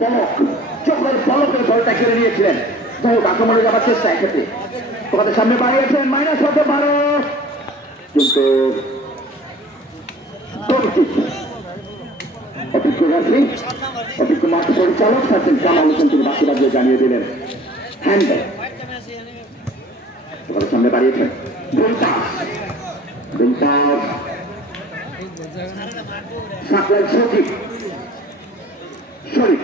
পলক চোখের পলকের বলটা কেড়ে নিয়েছিলেন। হোক আক্রমণে যাবার চেষ্টা এক্ষেত্রে তোমাদের সামনে বাড়িয়েছেন মাইনাস হতে পারো। কিন্তু। অভিজ্ঞ রাখি অভিজ্ঞ মাঠ পরিচালক সার্জেন্ট কামাল হোসেন তিনি বাকি বাজিয়ে জানিয়ে দিলেন। হ্যান্ডেল তোমাদের সামনে বাড়িয়েছেন গোলটা গোলটা সাকলাল সঠিক শরীফ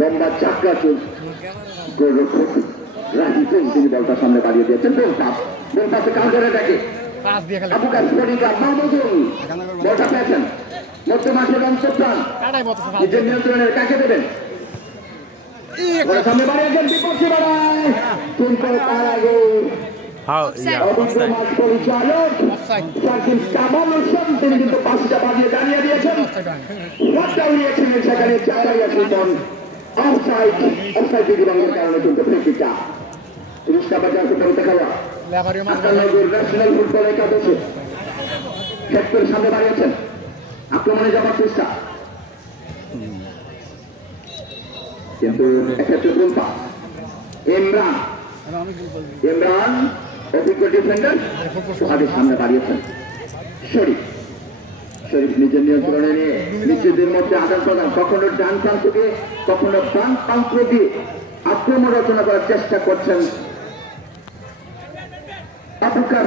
লম্বা চাকরা চুল গোরক্ষক রাহিজু তিনি বলটা সামনে বাড়িয়ে দিয়েছেন। আবু মাহমুদুল বলটা পেয়েছেন। মধ্য মাঠে নিজের নিয়ন্ত্রণের কাকে দেবেন? ওরা সামনে বাড়িয়েছেন বিপক্ষে বাড়ায়। কিন্তু তার আগে। তিনি পাঁচটা বাজিয়ে দাঁড়িয়ে দিয়েছেন। সেখানে সুতন অফসাইড অফসাইড বিধিভঙ্গের কারণে কিন্তু ফ্রিকিটা তিরিশটা বাজার করতে খাওয়া লেবারিও মাছ আটানব্বই ন্যাশনাল ফুটবল একাদশে ক্ষেত্রের সামনে বাড়িয়েছেন আক্রমণে যাবার চেষ্টা। কিন্তু এক্ষেত্রে গোলপা ইমরান। আমি কি বলব ইমরান অভিজ্ঞ ডিফেন্ডার সামনে দাঁড়িয়েছেন। শরীফ শরীফ নিজের নিয়ন্ত্রণে নিয়ে নিজেদের মধ্যে আদান প্রদান। কখনো ডান প্রান্ত দিয়ে কখনো বাম প্রান্ত দিয়ে আক্রমণ রচনা করার চেষ্টা করছেন আবুকার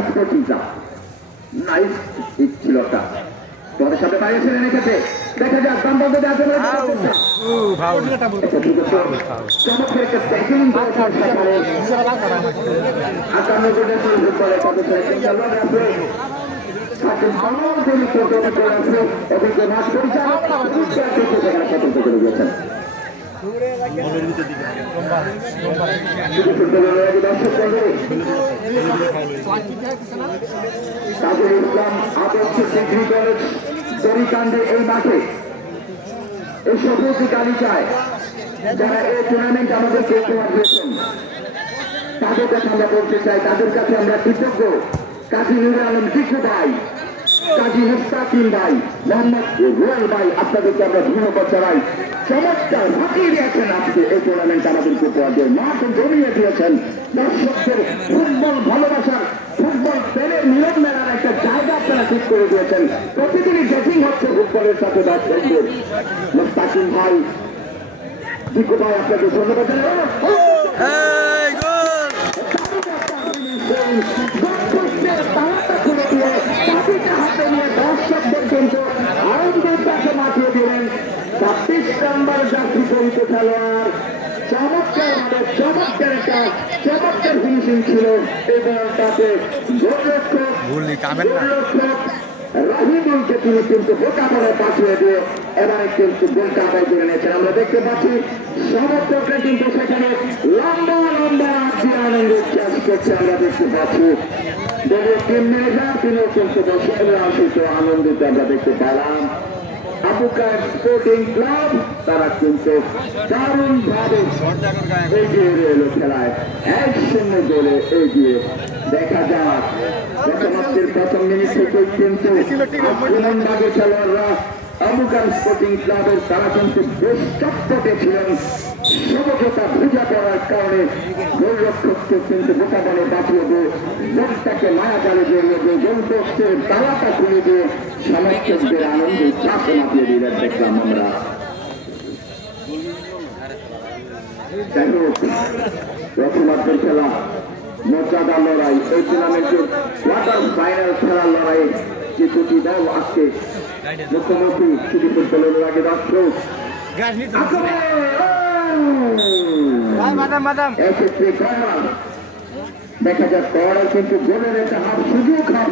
নাইস ঠিক ছিল তোমাদের সাথে রেখেছে। দেখা যাক বাম বন্ধ। চমৎকার একটা সেখানে কত সেকেন্ড চালু রাখবে সাকিব মামুন তিনি প্রথমে করে আসবে এদিকে মাঠ পরিচালক সতর্ক করে দিয়েছেন তাজুল ইসলাম আদর্শ ডিগ্রি কলেজ দরিকান্ডে এই মাঠে এই সবুজ গালিচায় যারা এই টুর্নামেন্ট আমাদেরকে তাদের কাছে আমরা বলতে চাই, তাদের কাছে আমরা কৃতজ্ঞ। কাজী নুর আলম টিকু ভাই কাজী মুস্তাকিম ভাই মোহাম্মদ রুয়েল ভাই আপনাদেরকে আমরা ধন্যবাদ জানাই। চমৎকার ফাটিয়ে দিয়েছেন আজকে এই টুর্নামেন্ট আমাদেরকে উপহার দিয়ে মাঠ জমিয়ে দিয়েছেন দর্শকদের ফুটবল ভালোবাসার ফুটবল প্রেমের মিলন মেলার একটা জায়গা আপনারা ঠিক করে দিয়েছেন। প্রতিদিনই ব্যাটিং হচ্ছে ফুটবলের সাথে দর্শকদের মুস্তাকিম ভাই টিকু ভাই আপনাকে ধন্যবাদ জানাই। নম্বর যাত্রী পরিচিত খেলোয়াড়। চমৎকার ভাবে চমৎকার একটা চমৎকার ফিনিশিং ছিল। এবং তাতে গোলরক্ষক গোলরক্ষক তিনি কিন্তু বোকা করে পাঠিয়ে দিয়ে এবারে কিন্তু গোলটা আদায় করে নিয়েছেন। আমরা দেখতে পাচ্ছি সমর্থকরা কিন্তু সেখানে লম্বা লম্বা দিয়ে আনন্দ উচ্ছ্বাস করছে। আমরা দেখতে পাচ্ছি দলীয় টিম ম্যানেজার তিনিও কিন্তু দর্শকরা আসিত আনন্দিত। আমরা দেখতে পেলাম আবুকার স্পোর্টিং ক্লাব তারা কিন্তু দারুণ এগিয়ে এলো খেলায়। এক শূন্য গোলে এগিয়ে দেখা যাক। প্রথমার্ধের প্রথম মিনিট থেকেই কিন্তু আক্রমণভাগে খেলোয়াড়রা আবুকার স্পোর্টিং ক্লাবের তারা কিন্তু বেশ চটপটে ছিলেন। সমঝোতা ভুজা করার কারণে গোলরক্ষককে কিন্তু বোকা বলে বাঁচিয়ে দিয়ে গোলটাকে মায়া জালে জড়িয়ে দিয়ে গোল তালাটা খুলে দিয়ে সমর্থকদের আনন্দে চাপে মাপিয়ে দিলেন দেখলাম আমরা। যাই হোক প্রথমার্ধের খেলা মর্যাদা লড়াই এই টুর্নামেন্টের কোয়ার্টার ফাইনাল খেলার লড়াই যে দুটি দল আজকে মুখোমুখি শুধু ফুটবলের আগে দর্শক. এক্ষেত্রে দেখা যাক করার কিন্তু গোলের একটা হাফ সুযোগ হাফ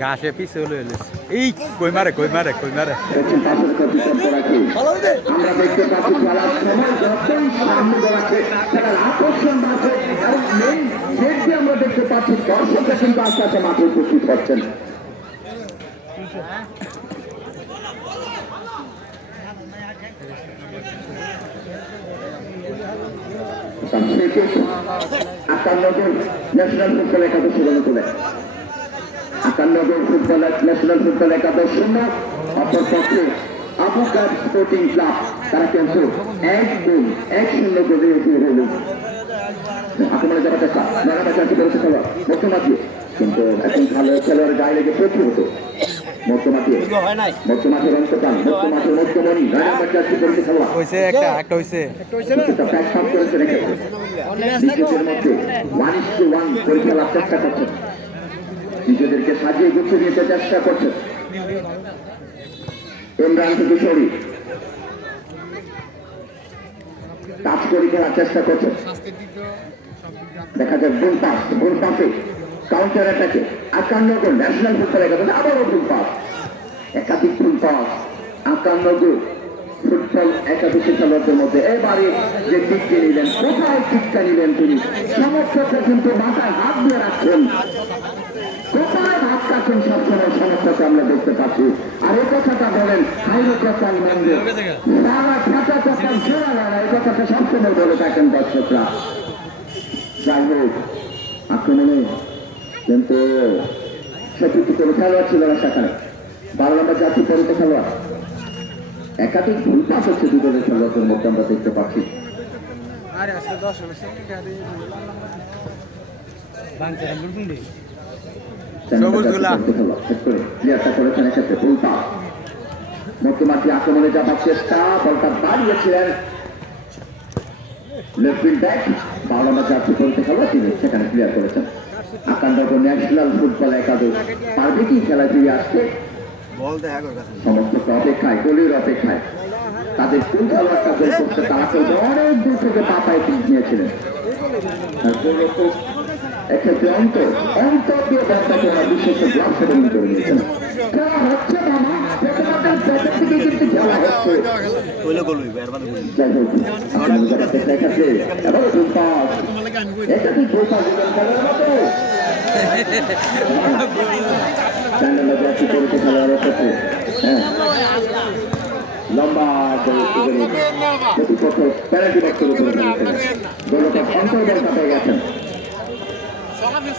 ঘাসে পিছে হলো এলিস এই, কই মারে কই মারে কই মারে? আমরা দেখতে পাচ্ছি দর্শকরা কিন্তু আস্তে আস্তে মাঠে উপস্থিত হচ্ছেন ন্যাশনাল ফুটবল একাদশ গড়ে তোলে আটান্নজন ফুটবল ন্যাশনাল ফুটবল একাদশ শূন্য অপরপক্ষে আবু কাব স্পোর্টিং ক্লাব তারা কিন্তু এক দুই এক শূন্য করে এগিয়ে হইল আক্রমণে যাওয়ার চেষ্টা নাগাটা চাষি করেছে খেলোয়াড় মধ্যমাতি কিন্তু এখন ভালো খেলোয়াড় গায়ে লেগে প্রচুর হতো মধ্যমাতি মধ্যমাঠের অন্তকাল মধ্যমাঠের মধ্যমণি নাগাটা চাষি করেছে খেলোয়াড়। হইছে একটা একটা হইছে। কিছুটা প্যাক করেছে রেখে। নিজেদের মধ্যে ওয়ান ইস টু ওয়ান করে খেলার চেষ্টা করছেন নিজেদেরকে সাজিয়ে গুছিয়ে নিতে চেষ্টা করছেন ইমরান থেকে সরি। কাজ করে খেলার চেষ্টা করছেন দেখা যাক গোল পাস গোল পাসে কাউন্টার অ্যাটাকে আকান্ন গোল ন্যাশনাল ফুটবল একাদশ, আবারও গোল পাস। একাধিক গোল পাস আকান্ন গোল ফুটবল একাদশী খেলোয়াড়দের মধ্যে। এবারে যে টিককে নিলেন, কোথায় টিক্কা নিলেন তিনি? সমর্থকরা কিন্তু মাথায় হাত দিয়ে রাখছেন। সবসময় সমস্যাকে আমরা দেখতে পাচ্ছি। আর এই কথাটা বলেন মন্দির। এই কথাটা সবসময় বলে থাকেন দর্শকরা। যাই হোক আক্রমণে কিন্তু সত্যি কোনো খেলোয়াড় ছিল না সেখানে? বারো নম্বর জাতি পরিত খেলোয়াড়। একাধিক ভুল পাস হচ্ছে দুজনের খেলোয়াড়দের মধ্যে আমরা দেখতে পাচ্ছি। আরে আজকে দশ হবে সবুজগুলা। ক্লিয়ারটা করেছেন এক্ষেত্রে ভুল পাস মধ্যমাঠে আক্রমণে যাবার চেষ্টা বলটা দাঁড়িয়েছিলেন। লেফট ব্যাক বারো নম্বর জাতি পরিত তিনি সেখানে ক্লিয়ার করেছেন। আকান্ত ন্যাশনাল ফুটবল একাদশ পারবে কি খেলায় ফিরে আসতে? সমস্ত অপেক্ষায় গোলের অপেক্ষায়। তাদের কোন খেলোয়াড়টা গোল করতে তারা অনেক দূর থেকে পাপায় পিচ নিয়েছিলেন। গোলরক্ষক এক্ষেত্রে অন্তর দিয়ে বলটাকে ওরা বিশেষ সেবন করে নিয়েছেন খেলা হচ্ছে মামা প্রথমার্ধের প্রথম দিকে কিন্তু খেলা হচ্ছে। হ্যাঁ লম্বা করে। সুযোগ প্রতিপক্ষ প্যারাটি সামনে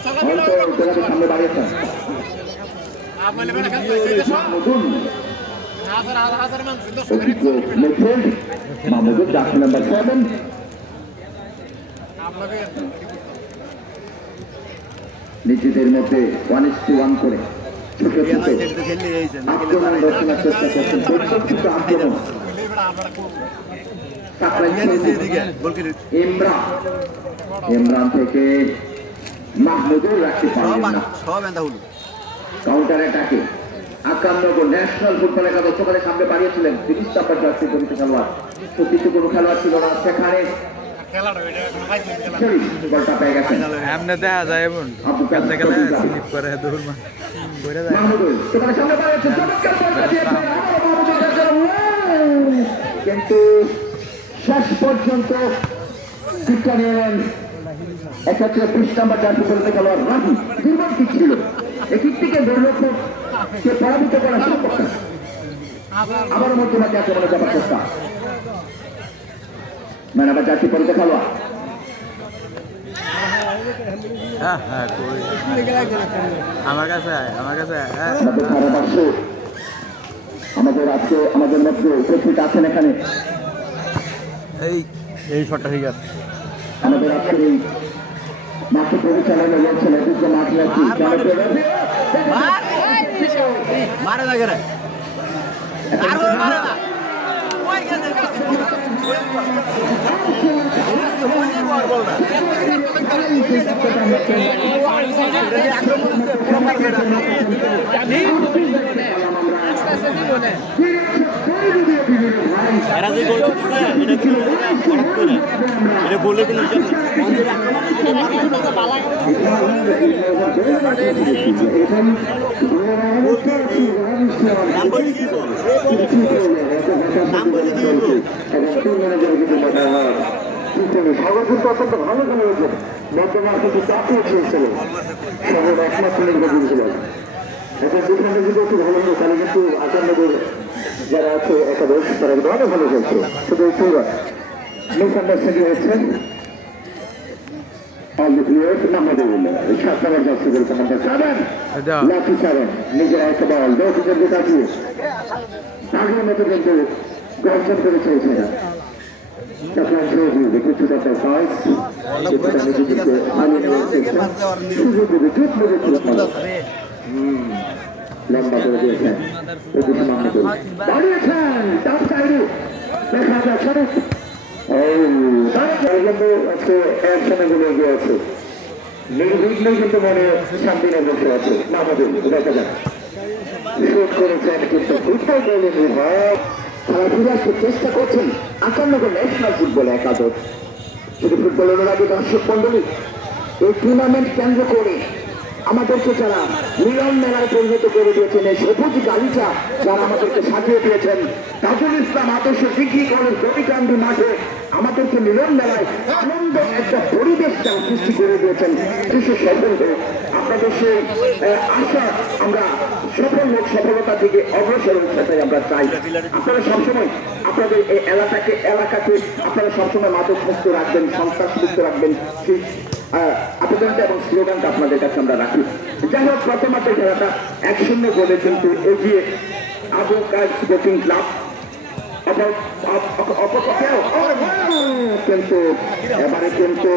midfield Mahmudul jersey number seven নিজেদের মধ্যে ওয়ান ইস টু ওয়ান করে। ছোট ছোট। আক্রমণ রচনার চেষ্টা করছেন প্রত্যেক আক্রমণ। ইমরান। ইমরান থেকে মাহমুদুল রাখতে পারলেন না। কাউন্টার অ্যাটাকে আক্রান্ত ন্যাশনাল ফুটবল একাদশ সকালে সামনে বাড়িয়েছিলেন তিরিশ নাম্বার জার্সি পরিচিত খেলোয়াড়। সত্যি তো কোনো খেলোয়াড় ছিল না। সেখানে শরীফ বলটা পেয়ে গেছেন এমনে দেখা যায় এমন। খেলতে গেলে স্লিপ করে দৌড় যায়। মাহমুদুল সেখানে সামনে বাড়িয়েছেন চমৎকার বলটা দিয়েছেন আবারও মাহমুদুল কাছে কিন্তু শেষ পর্যন্ত শিক্ষা নিলেন এক্ষেত্রে বিশ নাম্বার পরিচিত খেলোয়াড় রাহি ছিল? পরাজিত করা সম্ভব না আবার মধ্যমাকে আক্রমণে যাবার চেষ্টা ম্যান আবার জার্সি পরিচিত খেলোয়াড় হ্যাঁ হ্যাঁ কই? আমার কাছে আয়, আমার কাছে হ্যাঁ, আমাদের হ্যাঁ। আমাদের আজকে আমাদের মধ্যে উপস্থিত আছেন এখানে। এই এই শটটা ঠিক আছে। আমাদের আজকের এই মাঠে পরিচালনা রয়েছেন অভিজ্ঞ মাঠ রাখি মারে না এরা যে গোল করতেছে এটা কিন্তু হঠাৎ করে। এটা বলে কিন্তু অত্যন্ত ভালো খেলে হয়েছে বর্তমান কিন্তু চাপিয়ে ছিল সাগর একমাত্র নির্বাচন ছিল এখন দুখানে যদি একটু ভালো হতো তাহলে কিন্তু আচান্নগর যারা আছে একাদশ তারা কিন্তু অনেক ভালো খেলছে। শুধু একটু মিসআন্ডারস্ট্যান্ডিং হচ্ছে এটা নিজের একটা বল দশ জনকে কাটিয়ে আগের মতো কিন্তু গর্জন করে চলছে না কিছুটা তার কিছুটা নিজেদেরকে চেষ্টা সুযোগ দেবে লম্বা করে দিয়েছেন। এদিকে করে দাঁড়িয়েছেন তার সাইডে দেখা সরব ও তার কিন্তু শান্তিনে বসে আছে। নামাজে দেখা যাক। শুট করেছেন কিন্তু ফুটবল বলে বিভাগ খেলাধুলা আসতে চেষ্টা করছেন আটান্নগর ন্যাশনাল ফুটবল একাদশ। শুধু ফুটবল অনুরাগী দর্শক মন্ডলী এই টুর্নামেন্ট কেন্দ্র করে আমাদেরকে যারা মিলন মেলায় পরিণত করে দিয়েছেন এই সবুজ গালিচা যারা আমাদেরকে সাজিয়ে দিয়েছেন তাজুল ইসলাম আদর্শ ডিগ্রি কলেজ রবিকান্দি মাঠে আমাদেরকে মিলন মেলায় আনন্দ একটা পরিবেশ যারা সৃষ্টি করে দিয়েছেন। সফল হোক। আপনাদের সে আহ, আশা আমরা সফল হোক সফলতা থেকে অগ্রসর হোক সেটাই আমরা চাই। আপনারা সবসময় আপনাদের এই এলাকাকে এলাকাকে আপনারা সবসময় মাদক মুক্ত রাখবেন সন্ত্রাস মুক্ত রাখবেন। সেই আবেদনটা এবং আপনাদের কাছে আমরা রাখি। যাই হোক প্রথমার্ধের খেলাটা এক শূন্য গোলে কিন্তু এগিয়ে আবু কাজ স্পোর্টিং ক্লাব কিন্তু, এবারে কিন্তু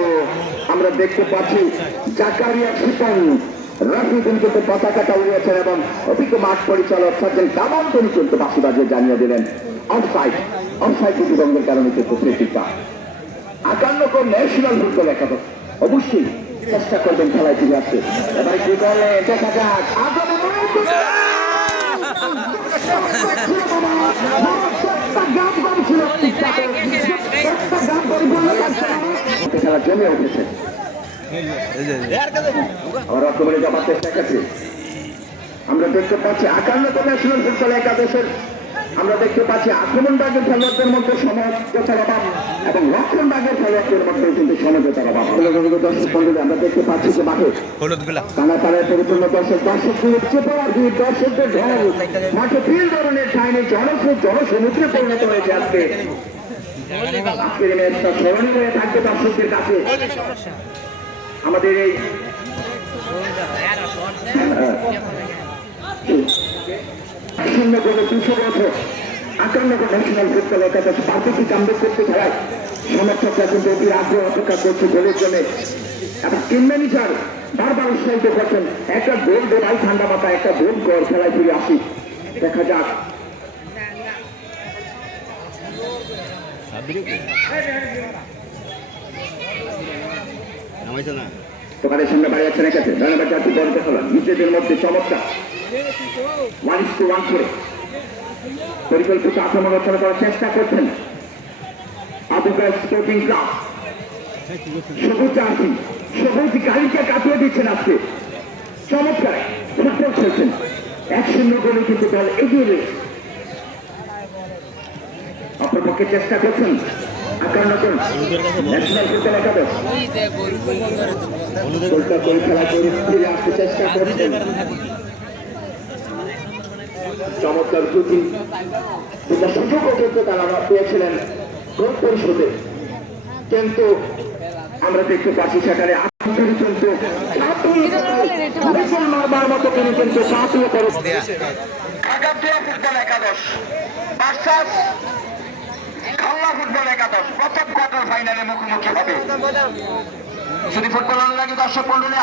আমরা দেখতে পাচ্ছি জাকারিয়া শিপন। রাফিদিন কিন্তু পতাকাটা উড়িয়েছেন এবং অভিজ্ঞ মাঠ পরিচালক সার্জেন কামাল তিনি কিন্তু বাসি বাজিয়ে জানিয়ে দিলেন অফসাইড অফসাইড প্রতিবন্ধের কারণে কিন্তু আটান্ন ন্যাশনাল ফুটবল একাদশ। অবশ্যই চেষ্টা করবেন খেলায় ফিরে আসতে। এবারে কি বলে দেখা যাক আমরা দেখতে পাচ্ছি আকান্নতম ন্যাশনাল ফুটবল একাদশের আমরা দেখতে পাচ্ছি আক্রমণ বাগের খেলোয়াড়দের মধ্যে সমঝোতার অভাব এবং রক্ষণ বাগের খেলোয়াড়দের মধ্যে কিন্তু সমঝোতার অভাব। দর্শক মন্ডলী আমরা দেখতে পাচ্ছি যে মাঠে টানা টানায় পরিপূর্ণ দর্শক দর্শকদের চেপে আর দুই দর্শকদের ঢল মাঠে তিন ধরনের ঠাইনে জনস্রোত জনসমুদ্রে পরিণত হয়েছে আজকে। আজকের ম্যাচটা স্মরণীয় হয়ে থাকবে দর্শকদের কাছে। আমাদের এই শূন্য করে দুশো বছর আটান্নগর ন্যাশনাল ফুটবল একাদশ পার্টিটি কামবে করতে খেলায় সমর্থকরা কিন্তু অতি আগ্রহ অপেক্ষা করছে গোলের জন্য। এবং টিম ম্যানেজার বারবার উৎসাহিত করছেন একটা গোল দে ভাই ঠান্ডা মাথা একটা গোল কর খেলায় ফিরে আসি। দেখা যাক। দোকানের সামনে বাড়ি যাচ্ছে না কাছে ধন্যবাদ জাতি বল দেখালাম নিজেদের মধ্যে চমৎকার। ওয়ান টু ওয়ান করে। পরিকল্পিত আক্রমণ করার চেষ্টা করছেন আবুকার স্পোর্টিং ক্লাব সবুজ জার্সি সবুজ গাড়িকে কাটিয়ে দিচ্ছেন আজকে। চমৎকার ফুটবল খেলছেন। এক শূন্য গোলে কিন্তু দল এগিয়ে রয়েছে। অপরপক্ষে চেষ্টা করছেন আকান্ন করুন ন্যাশনাল ফুটবল একাদশ করে খেলা করে ফিরে আসতে চেষ্টা করছেন। চমৎকার দুটি দুটা সুযোগও কিন্তু তারা পেয়েছিলেন গোল পরিশোধে। কিন্তু আমরা দেখতে পাচ্ছি সেখানে ফাইনালে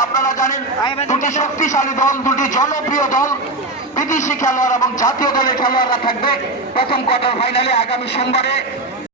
আপনারা জানেন, দুটি শক্তিশালী দল, দুটি জনপ্রিয় দল। বিদেশি খেলোয়াড় এবং জাতীয় দলের খেলোয়াড়রা থাকবে প্রথম কোয়ার্টার ফাইনালে আগামী সোমবারে।